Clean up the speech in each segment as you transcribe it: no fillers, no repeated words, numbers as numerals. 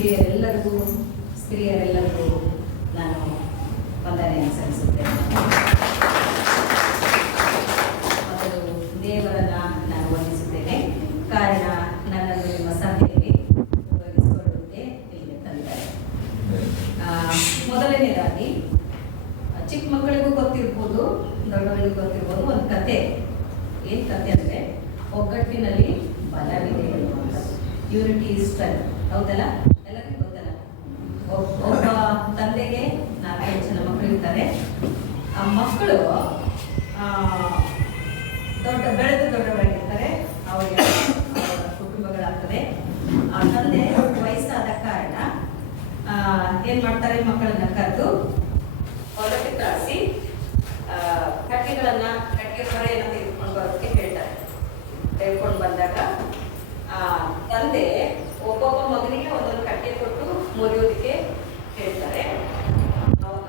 ಹಿರಿಯರೆಲ್ಲರಿಗೂ, ಸ್ತ್ರೀಯರೆಲ್ಲರಿಗೂ ನಾನು ವಂದನೆಯನ್ನು ಸಲ್ಲಿಸುತ್ತೇನೆ. ಮೊದಲು ದೇವರನ್ನ ನಾನು ವಂದಿಸುತ್ತೇನೆ. ಕಾರಣ ನನ್ನನ್ನು ನಿಮ್ಮ ಸಭೆಯಲ್ಲಿ ತೊಡಗಿಸಿಕೊಳ್ಳುವುದೇ ಇಲ್ಲಿಗೆ ತಂದಿದ್ದಾರೆ. ಮೊದಲನೇದಾಗಿ ಚಿಕ್ಕ ಮಕ್ಕಳಿಗೂ ಗೊತ್ತಿರ್ಬೋದು, ದೊಡ್ಡವರಿಗೂ ಗೊತ್ತಿರ್ಬೋದು, ಒಂದು ಕತೆ. ಏನು ಕತೆ ಅಂದರೆ ಒಗ್ಗಟ್ಟಿನಲ್ಲಿ ಬಲವಿದೆ ಎನ್ನುವಂಥದ್ದು. Unity is strength. ಹೌದಲ್ಲ? ಎಲ್ಲರಿಗೂ ಗೊತ್ತಲ್ಲ. ಒಬ್ಬ ತಂದೆಗೆ 4-5 ಜನ ಮಕ್ಕಳು ಇರ್ತಾರೆ. ಆ ಮಕ್ಕಳು ಬೆಳೆದು ದೊಡ್ಡವರಾಗಿರ್ತಾರೆ. ಅವರಿಗೆ ಕುಟುಂಬಗಳಾಗ್ತದೆ. ಆ ತಂದೆ ವಯಸ್ಸಾದ ಕಾರಣ ಏನು ಮಾಡ್ತಾರೆ, ಮಕ್ಕಳನ್ನ ಕರೆದು ಹೊಲಕ್ಕೆ ಕಳಿಸಿ ಕಟ್ಟಿಗೆ ಹೊರೆಯನ್ನು ತೆಗೆದುಕೊಂಡು ಬರೋದಕ್ಕೆ ಹೇಳ್ತಾರೆ. ತೆಗೆದುಕೊಂಡು ಬಂದಾಗ ತಂದೆ ಒಬ್ಬೊಬ್ಬ ಮಗನಿಗೆ ಒಂದೊಂದು ಕಟ್ಟಿಗೆ ಕೊಟ್ಟು ಮುರಿಯೋದಕ್ಕೆ ಹೇಳ್ತಾರೆ. ಅವಾಗ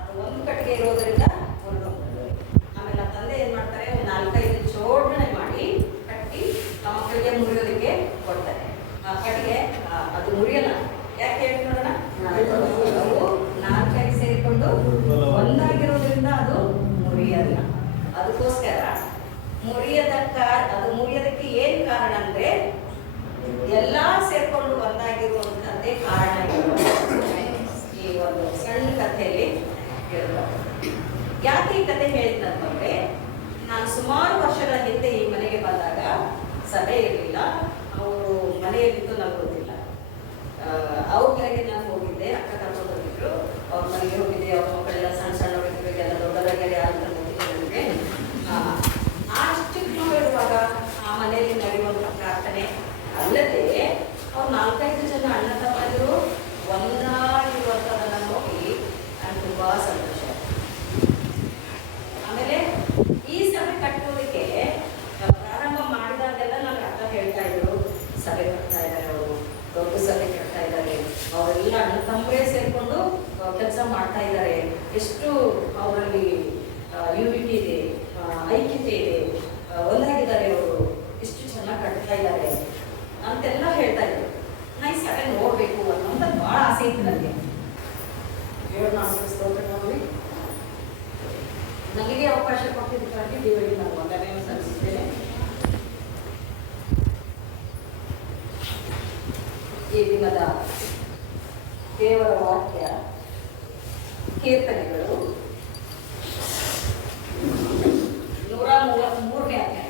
ಅದು ಒಂದು ಕಟ್ಟಿಗೆ ಇರೋದ್ರಿಂದ ಮುರಿದೋಗ್ತದೆ. ಆಮೇಲೆ ಆ ತಂದೆ ಏನು ಮಾಡ್ತಾರೆ, ಒಂದು 4-5 ಜೋಡಣೆ ಮಾಡಿ ಕಟ್ಟಿ ಆ ಮಕ್ಕಳಿಗೆ ಮುರಿಯೋದಕ್ಕೆ ಕೊಡ್ತಾರೆ. ಆ ಕಟ್ಟಿಗೆ ಅದು ಮುರಿಯಲ್ಲ. ಯಾಕೆ ಹೇಳಿ ನೋಡೋಣ? ಅವು 4-5 ಸೇರಿಕೊಂಡು ಒಂದಾಗಿರೋದ್ರಿಂದ ಅದು ಮುರಿಯಲ್ಲ. ಅದಕ್ಕೋಸ್ಕರ ಅದು ಮುರಿಯೋದಕ್ಕೆ ಏನು ಕಾರಣ ಅಂದರೆ ಎಲ್ಲ ಸೇರ್ಕೊಂಡು ಒಂದಾಗಿರುವಂಥದ್ದೇ ಕಾರಣ. ಈ ಒಂದು ಸಣ್ಣ ಕಥೆಯಲ್ಲಿ ಹೇಳ್ತಾರೆ. ಯಾಕೆ ಈ ಕಥೆ ಹೇಳಿದ್ನಂತಂದ್ರೆ, ನಾನು ಸುಮಾರು ವರ್ಷಗಳ ಹಿಂದೆ ಈ ಮನೆಗೆ ಬಂದಾಗ ಸಭೆ ಇರಲಿಲ್ಲ. ಅವರು ಮನೆಯಲ್ಲಿದ್ದು ನನಗೆ ಗೊತ್ತಿಲ್ಲ. ಅವ್ರ ಮನೆಗೆ ನಾನು ಹೋಗಿದ್ದೆ, ಅಕ್ಕ ಕರ್ಕೊಂಡು ಹೋಗಿದ್ರು. ಅವ್ರ ಮನೆಗೆ ಹೋಗಿದ್ದೆ. ಅವ್ರ ಮಕ್ಕಳೆಲ್ಲ ಸಣ್ಣವರಿದ್ರು, ಎಲ್ಲ ದೊಡ್ಡವರಾಗ್ಯಾರ ಅಂತ ಗೊತ್ತಿಲ್ಲ ನನಗೆ. ಚಿಕ್ಕ ಮಕ್ಕಳಿರುವಾಗ ಆ ಮನೆಯಲ್ಲಿ ನಡೆಯುವಂಥ ಪ್ರಾರ್ಥನೆ ಅಲ್ಲದೆ ಅವ್ರು 4-5 ಜನ ಅಣ್ಣ ತಮ್ಮಂದಿರು ಒಂದಾಗಿರುವಂಥದ್ದನ್ನು ನೋಡಿ ನಾನು ತುಂಬ ಸಂತೋಷ. ಆಮೇಲೆ ಈ ಸಭೆ ಕಟ್ಟೋದಕ್ಕೆ ಪ್ರಾರಂಭ ಮಾಡಿದಾಗೆಲ್ಲ ನನಗೆ ಅಕ್ಕ ಹೇಳ್ತಾ ಇದ್ರು, ಸಭೆ ಕಟ್ತಾ ಇದ್ದಾರೆ ಅವರು, ದೊಡ್ಡ ಸಭೆ ಕಟ್ತಾ ಇದ್ದಾರೆ, ಅವರೆಲ್ಲ ಅಣ್ಣ ತಮ್ಮರೇ ಸೇರಿಕೊಂಡು ಕೆಲಸ ಮಾಡ್ತಾ ಇದ್ದಾರೆ, ಎಷ್ಟು ಅವರಲ್ಲಿ ಯೂನಿಟಿ ಇದೆ, ಐಕ್ಯತೆ ಇದೆ, ಒಂದಾಗಿದ್ದಾರೆ, ಅವರು ಎಷ್ಟು ಚೆನ್ನಾಗಿ ಕಟ್ತಾ ಇದ್ದಾರೆ ಅಂತೆಲ್ಲ ಹೇಳ್ತಾ ಇದ್ರು. ನಾ ಈ ಸಭೆ ನೋಡಬೇಕು ಅನ್ನೋಂಥ ಭಾಳ ಆಸೆ ಇತ್ತು ನನಗೆ. ನೋಡಿ, ನನಗೆ ಅವಕಾಶ ಕೊಟ್ಟಿದ್ದಕ್ಕಾಗಿ ದೇವರಿಗೆ ನಾನು ವಂದನೆಯನ್ನು ಸಲ್ಲಿಸುತ್ತೇನೆ. ಈ ದಿನದ ದೇವರ ವಾಕ್ಯ ಕೀರ್ತನೆಗಳು 133ನೇ ಅಧ್ಯಾಯ.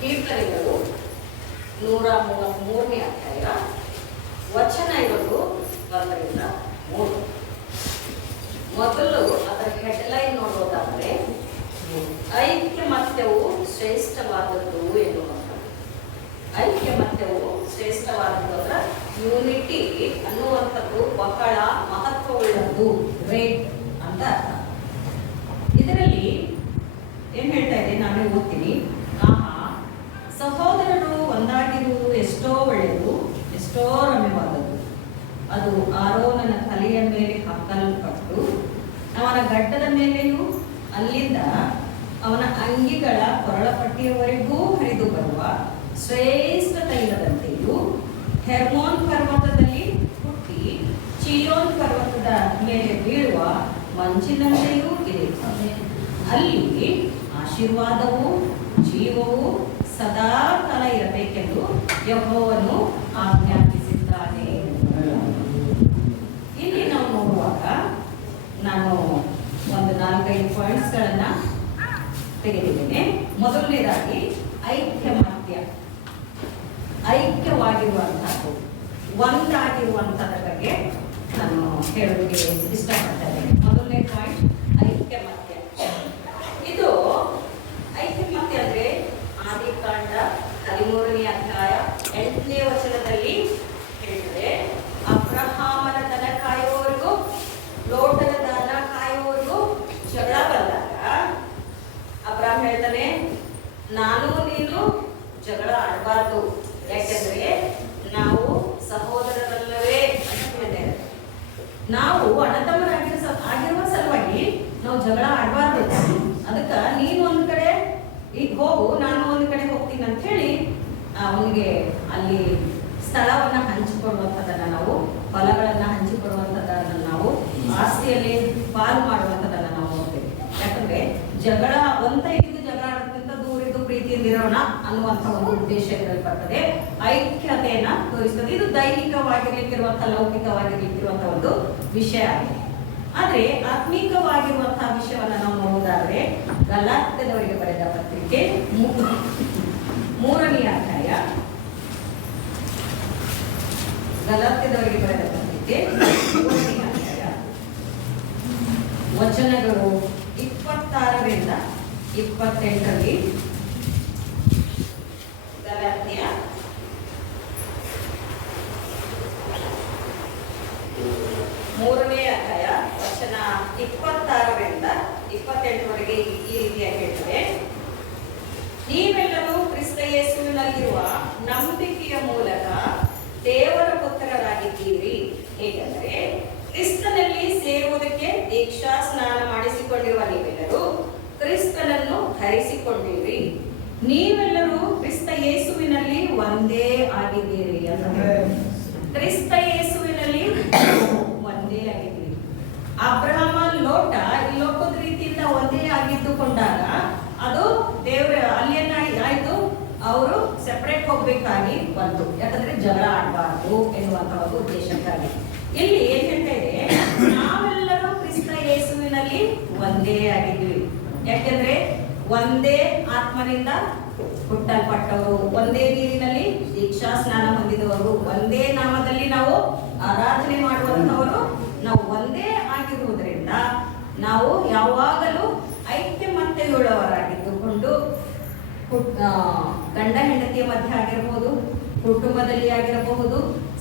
ಕೀರ್ತನೆಗಳು 133ನೇ ಅಧ್ಯಾಯ. ವಚನ ಇರೋದು 1ರಿಂದ 3. ಮೊದಲು ಅದರ ಹೆಡ್ಲೈನ್ ನೋಡೋದಾದರೆ ಐಕ್ಯಮತ್ಯವು ಶ್ರೇಷ್ಠವಾದದ್ದು ಎನ್ನುವಂಥದ್ದು. ಐಕ್ಯಮತ್ಯವು ಶ್ರೇಷ್ಠವಾದದ್ದು ಅಂದ್ರೆ ಯೂನಿಟಿ ಅನ್ನುವಂಥದ್ದು ಬಹಳ ಮಹತ್ವವುಳ್ಳದ್ದು, ಗ್ರೇಟ್ ಅಂತ ಅರ್ಥ. ಇದರಲ್ಲಿ ಏನು ಹೇಳ್ತಾ ಇದೆ, ನಾನೇ ಓದ್ತೀನಿ. ಸಹೋದರರು ಒಂದಾಗಿರುವುದು ಎಷ್ಟೋ ಒಳ್ಳೆಯದು, ಎಷ್ಟೋ ರಮ್ಯವಾದದ್ದು. ಅದು ಆರೋನನ ತಲೆಯ ಮೇಲೆ ಹಾಕಲ್ಪಟ್ಟು ಅವನ ಗಡ್ಡದ ಮೇಲೆಯೂ ಅಲ್ಲಿಂದ ಅವನ ಅಂಗಿಗಳ ಕೊರಳಪಟ್ಟಿಯವರೆಗೂ ಹರಿದು ಬರುವ ಶ್ರೇಷ್ಠ ತೈಲದಂತೆಯೂ ಹೆರ್ಮೋನ್ ಪರ್ವತದಲ್ಲಿ ಹುಟ್ಟಿ ಚಿಯೋನ್ ಪರ್ವತದ ಮೇಲೆ ಬೀಳುವ ಮಂಜಿನಂತೆಯೂ ಇದೆ. ಅಲ್ಲಿ ಆಶೀರ್ವಾದವು ಜೀವವು ಸದಾ ಕಾಲ ಇರಬೇಕೆಂದು ಯೆಹೋವನು ಆಜ್ಞಾಪಿಸಿದ್ದಾನೆ. ಇಲ್ಲಿ ನಾವು ನೋಡುವಾಗ ನಾನು ಒಂದು 4-5 ಪಾಯಿಂಟ್ಸ್ಗಳನ್ನು ತೆಗೆದಿದ್ದೇನೆ. ಮೊದಲನೇದಾಗಿ ಐಕ್ಯವಾಗಿರುವಂಥದ್ದು, ಒಂದಾಗಿರುವಂಥದ್ರ ಬಗ್ಗೆ ನಾನು ಹೇಳೋದಕ್ಕೆ ಇಷ್ಟಪಡ್ತೇನೆ. ಮೊದಲನೇ ಪಾಯಿಂಟ್ ಐಕ್ಯಮತ್ಯ. ಇದು ಐಕ್ಯಮತ್ಯ ಅಂದರೆ ಆದಿಕಾಂಡ 13ನೇ ಅಧ್ಯಾಯ 8ನೇ ವಚನದಲ್ಲಿ ಹೇಳಿದರೆ, ಅಬ್ರಹಾಮನ ದನ ಕಾಯುವವರೆಗೂ ಲೋಟದ ದನ ಕಾಯುವವರೆಗೂ ಜಗಳ ಬಂದಾಗ ಅಬ್ರಹಾಮ್ ಹೇಳ್ತಾನೆ, ನಾನು ನೀನು ಜಗಳ ಆಡಬಾರ್ದು, ಯಾಕೆಂದ್ರೆ ನಾವು ಸಹೋದರರಲ್ಲವೇ ಅಂತ ಹೇಳಿದ್ದಾರೆ. ನಾವು ಅಣ್ಣತಮ್ಮರಾಗಿರುವ ಸಲುವಾಗಿ ನಾವು ಜಗಳ ಆಡಬಾರ್ದು. ಅದಕ್ಕೆ ನೀನು ಒಂದು ಕಡೆ ಈಗ ಹೋಗು, ನಾನು ಒಂದು ಕಡೆ ಹೋಗ್ತೀನಿ ಅಂತ ಹೇಳಿ ಅವನಿಗೆ ಅಲ್ಲಿ ಸ್ಥಳವನ್ನು ಹಂಚಿಕೊಡುವಂಥದ್ದನ್ನು ನಾವು, ಫಲಗಳನ್ನು ಹಂಚಿಕೊಡುವಂಥದ್ದನ್ನು ನಾವು, ಆಸ್ತಿಯಲ್ಲಿ ಪಾಲು ಮಾಡುವಂಥದ್ದನ್ನು ನಾವು ನೋಡ್ತೇವೆ. ಯಾಕಂದ್ರೆ ಜಗಳ ಇದ್ದು ಜಗಳ ಆಡೋದ್ಕಿಂತ ದೂರಿದ್ದು ಪ್ರೀತಿಯಿಂದಿರೋಣ ಅನ್ನುವಂಥ ಒಂದು ಉದ್ದೇಶ ಇದರಲ್ಲಿ ಬರ್ತದೆ. ಐಕ್ಯತೆಯನ್ನ ತೋರಿಸ್ತದೆ. ಇದು ದೈಹಿಕವಾಗಿರ್ಲಿಕ್ಕಿರುವಂತಹ, ಲೌಕಿಕವಾಗಿರ್ಲಿಕ್ಕಿರುವಂತಹ ಒಂದು ವಿಷಯ ಆಗಿದೆ. ಆದ್ರೆ ಆತ್ಮೀಕವಾಗಿರುವಂತಹ ವಿಷಯವನ್ನ ನಾವು ನೋಡುವುದಾದ್ರೆ ಗಲಾತ್ಯದವರಿಗೆ ಬರೆದ ಪತ್ರಿಕೆ 3ನೇ ಅಧ್ಯಾಯ, ಗಲಾತ್ಯದವರಿಗೆ ಬರೆದ ಪತ್ರಿಕೆ 3ನೇ ಅಧ್ಯಾಯ ವಚನಗಳು 26ರಿಂದ 28ರಲ್ಲಿ. ಗಲಾತ್ಯ 3ನೇ ಅಧ್ಯಾಯ ವಚನ 26ರಿಂದ 28ರವರೆಗೆ ಈ ರೀತಿಯಾಗಿ ಹೇಳ್ತದೆ: ನೀವೆಲ್ಲರೂ ಕ್ರಿಸ್ತ ಯೇಸುವಿನಲ್ಲಿರುವ ನಂಬಿಕೆಯ ಮೂಲಕ ದೇವರ ಪುತ್ರರಾಗಿದ್ದೀರಿ. ಹೇಗೆಂದರೆ ಕ್ರಿಸ್ತನಲ್ಲಿ ಸೇರುವುದಕ್ಕೆ ದೀಕ್ಷಾ ಸ್ನಾನ ಮಾಡಿಸಿಕೊಂಡಿರುವ ನೀವೆಲ್ಲರೂ ಕ್ರಿಸ್ತನನ್ನು ಧರಿಸಿಕೊಂಡಿರಿ. ನೀವೆಲ್ಲರೂ ಕ್ರಿಸ್ತ ಯೇಸುವಿನಲ್ಲಿ ಒಂದೇ ಆಗಿದ್ದೀರಿ. ಕ್ರಿಸ್ತ ಯೇಸುವಿನಲ್ಲಿ ಒಂದೇ ಆಗಿದ್ದೀರಿ. ಅಬ್ರಹಾಮ ಲೋಟ ಈ ಲೋಕದ ರೀತಿಯಿಂದ ಒಂದೇ ಆಗಿದ್ದುಕೊಂಡಾಗ ಅದು ದೇವರ ಆಯ್ತು, ಅವರು ಸೆಪರೇಟ್ ಹೋಗ್ಬೇಕಾಗಿ ಬಂತು. ಯಾಕಂದ್ರೆ ಜಗಳ ಆಡಬಾರ್ದು ಎನ್ನುವಂತಹ ಒಂದು ಉದ್ದೇಶಕ್ಕಾಗಿ. ಇಲ್ಲಿ ಏನ್ ಹೇಳ್ತಾ ಇದೆ, ನಾವೆಲ್ಲರೂ ಕ್ರಿಸ್ತ ಯೇಸುವಿನಲ್ಲಿ ಒಂದೇ ಆಗಿದ್ದೀವಿ. ಯಾಕೆಂದ್ರೆ ಒಂದೇ ಆತ್ಮನಿಂದ ಹುಟ್ಟಲ್ಪಟ್ಟವರು, ಒಂದೇ ನೀರಿನಲ್ಲಿ ದೀಕ್ಷಾ ಸ್ನಾನ ಹೊಂದಿದವರು, ಒಂದೇ ನಾಮದಲ್ಲಿ ನಾವು ಆರಾಧನೆ ಮಾಡುವಂತವರು, ನಾವು ಒಂದೇ ಆಗಿರುವುದರಿಂದ ನಾವು ಯಾವಾಗಲೂ ಐಕ್ಯಮತ್ಯವುಳ್ಳವರಾಗಿದ್ದುಕೊಂಡು ಗಂಡ ಹೆಂಡತಿಯ ಮಧ್ಯೆ ಆಗಿರಬಹುದು, ಕುಟುಂಬದಲ್ಲಿ ಆಗಿರಬಹುದು,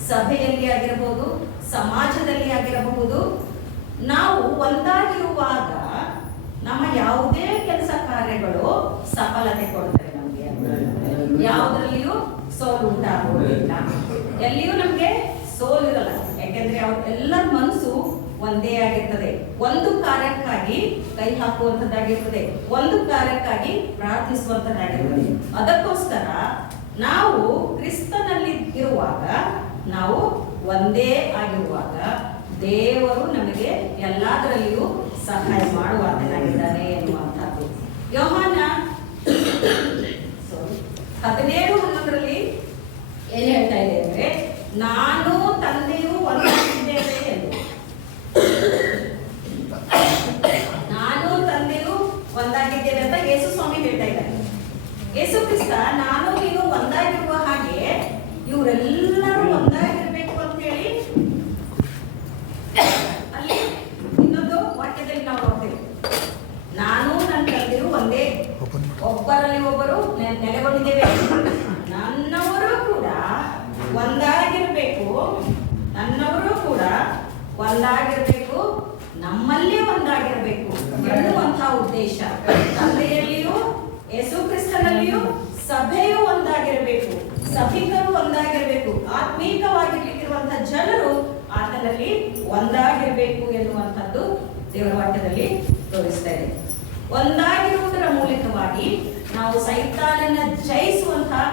ಸಭೆಯಲ್ಲಿ ಆಗಿರಬಹುದು, ಸಮಾಜದಲ್ಲಿ ಆಗಿರಬಹುದು, ನಾವು ಒಂದಾಗಿರುವಾಗ ನಮ್ಮ ಯಾವುದೇ ಕೆಲಸ ಕಾರ್ಯಗಳು ಸಫಲತೆ ಕೊಡ್ತವೆ. ನಮಗೆ ಯಾವುದರಲ್ಲಿಯೂ ಸೋಲು ಉಂಟಾಗುವುದಿಲ್ಲ, ಎಲ್ಲಿಯೂ ನಮಗೆ ಸೋಲಿರಲ್ಲ. ಯಾಕೆಂದ್ರೆ ಎಲ್ಲರ ಮನಸ್ಸು ಒಂದೇ ಆಗಿರ್ತದೆ. ಒಂದು ಕಾರ್ಯಕ್ಕಾಗಿ ಕೈ ಹಾಕುವಂಥದ್ದಾಗಿರ್ತದೆ, ಒಂದು ಕಾರ್ಯಕ್ಕಾಗಿ ಪ್ರಾರ್ಥಿಸುವಂಥದ್ದಾಗಿರ್ತದೆ. ಅದಕ್ಕೋಸ್ಕರ ನಾವು ಕ್ರಿಸ್ತನಲ್ಲಿ ಇರುವಾಗ, ನಾವು ಒಂದೇ ಆಗಿರುವಾಗ ದೇವರು ನಮಗೆ ಎಲ್ಲದರಲ್ಲಿಯೂ ಸಹಾಯ ಮಾಡುವಾತನಾಗಿದ್ದಾನೆ ಎನ್ನುವಂಥದ್ದು. ಯೋಹಾನ 17:11 ಏನ್ ಹೇಳ್ತಾ ಇದೆ ಅಂದ್ರೆ, ನಾನು ತಂದೆಯು ಒಂದಾಗಿದ್ದೇವೆ ಎಂದು. ನಾನು ತಂದೆಯು ಒಂದಾಗಿದ್ದೇವೆ ಅಂತ ಯೇಸು ಸ್ವಾಮಿ ಹೇಳ್ತಾ ಇದ್ದಾರೆ. ಯೇಸು ಕ್ರಿಸ್ತ ನಾನು ನೀನು ಒಂದಾಗಿರುವ ಹಾಗೆ ಇವರೆಲ್ಲರೂ ಒಂದಾಗಿರ್ಬೇಕು ಅಂತ ಹೇಳಿ ಅಲ್ಲಿ ಇನ್ನೊಂದು ವಾಕ್ಯದಲ್ಲಿ ನಾವು ನೋಡ್ತೇವೆ. ನಾನು ನನ್ನ ತಂದೆಯು ಒಂದೇ, ಒಬ್ಬರಲ್ಲಿ ಒಬ್ಬರು ನೆಲೆಗೊಂಡಿದ್ದೇವೆ. ನನ್ನವರು ಕೂಡ ಒಂದಾಗಿರ್ಬೇಕು, ನನ್ನವರು ಕೂಡ ಒಂದಾಗಿರ್ಬೇಕು, ನಮ್ಮಲ್ಲಿ ಒಂದಾಗಿರ್ಬೇಕು ಎನ್ನುವಂತಹ ಉದ್ದೇಶ. ತಂದೆಯಲ್ಲಿಯೂ ಯೇಸು ಕ್ರಿಸ್ತನಲ್ಲಿಯೂ ಸಭೆಯು ಒಂದಾಗಿರಬೇಕು, ಸಭಿಕರು ಒಂದಾಗಿರಬೇಕು, ಆತ್ಮೀಕವಾಗಿರ್ಲಿಕ್ಕಿರುವಂತಹ ಜನರು ಆತನಲ್ಲಿ ಒಂದಾಗಿರಬೇಕು ಎನ್ನುವಂಥದ್ದು ದೇವರ ವಾಕ್ಯದಲ್ಲಿ ತೋರಿಸ್ತಾ ಇದೆ. ಒಂದಾಗಿರುವುದರ ಮೂಲಕವಾಗಿ ನಾವು ಸೈತಾನನ್ನ ಜಯಿಸುವಂತಹ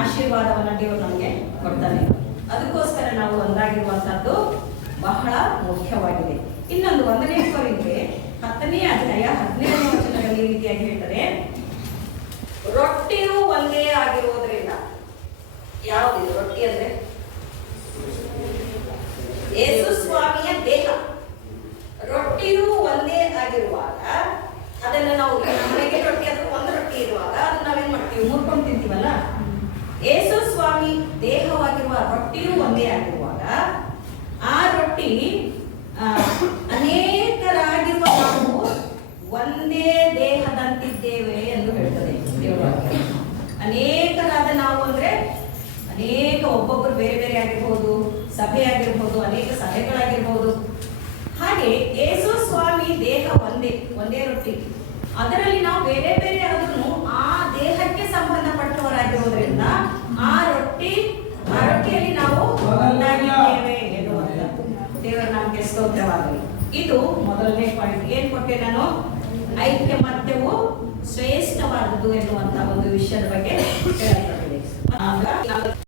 ಆಶೀರ್ವಾದವನ್ನು ದೇವರು ನಮಗೆ ಕೊಡ್ತಾನೆ. ಅದಕ್ಕೋಸ್ಕರ ನಾವು ಒಂದಾಗಿರುವಂತಹದ್ದು ಬಹಳ ಮುಖ್ಯವಾಗಿದೆ. ಇನ್ನೊಂದು 1ನೇ ಕೊರಿಂಥೆ 10ನೇ ಅಧ್ಯಾಯ 17ನೇ ವಚನದಲ್ಲಿ ಈ ರೀತಿಯಾಗಿ ಹೇಳ್ತಾರೆ, ರೊಟ್ಟಿಯು ಒಂದೇ ಆಗಿರುವುದರಿಂದ. ಯಾವುದಿದು ರೊಟ್ಟಿ ಅಂದ್ರೆ? ಯೇಸು ಸ್ವಾಮಿಯ ದೇಹ. ರೊಟ್ಟಿಯು ಒಂದೇ ಆಗಿರುವಾಗ ಅದನ್ನ ನಾವು ಮನೆಗೆ ರೊಟ್ಟಿ ಆದ್ರೂ ಒಂದು ರೊಟ್ಟಿ ಇರುವಾಗ ಅದನ್ನ ನಾವೇನ್ ಮಾಡ್ತೀವಿ, ಮುರ್ಕೊಂಡು ತಿಂತೀವಲ್ಲ. ಯೇಸು ಸ್ವಾಮಿ ದೇಹವಾಗಿರುವ ರೊಟ್ಟಿಯು ಒಂದೇ ಆಗಿರುವಾಗ ಆ ರೊಟ್ಟಿ ಅನೇಕರಾಗಿರುವ ನಾವು ಒಂದೇ ದೇಹದಂತಿದ್ದೇವೆ ಎಂದು ಹೇಳ್ತದೆ ದೇವರ. ಅನೇಕರಾದ ನಾವು ಅಂದ್ರೆ ಅನೇಕ, ಒಬ್ಬೊಬ್ಬರು ಬೇರೆ ಬೇರೆ ಆಗಿರ್ಬೋದು, ಸಭೆ ಆಗಿರ್ಬೋದು, ಅನೇಕ ಸಭೆಗಳಾಗಿರ್ಬೋದು. ಹಾಗೆ ಯೇಸು ಸ್ವಾಮಿ ದೇಹ ಒಂದೇ ರೊಟ್ಟಿ. ಅದರಲ್ಲಿ ನಾವು ಬೇರೆ ಬೇರೆ ಆದ್ರೂ ಆ ದೇಹಕ್ಕೆ ಸಂಬಂಧಪಟ್ಟವರಾಗಿರೋದ್ರಿಂದ ಆ ರೊಟ್ಟಿಯಲ್ಲಿ ನಾವು ಒಂದಾಗಿದ್ದೇವೆ ಎನ್ನುವಂಥದ್ದು. ದೇವರ ನಮಗೆ ಸ್ತೋತ್ರವಾಗಲಿ. ಇದು ಮೊದಲನೇ ಪಾಯಿಂಟ್. ಏನ್ ಕೊಟ್ಟೆ ನಾನು? ಐಕ್ಯಮತ್ಯವು ಶ್ರೇಷ್ಠವಾದದ್ದು ಎನ್ನುವಂತಹ ಒಂದು ವಿಷಯದ ಬಗ್ಗೆ ಹೇಳಲ್ಪಟ್ಟಿದೆ. ಆಗ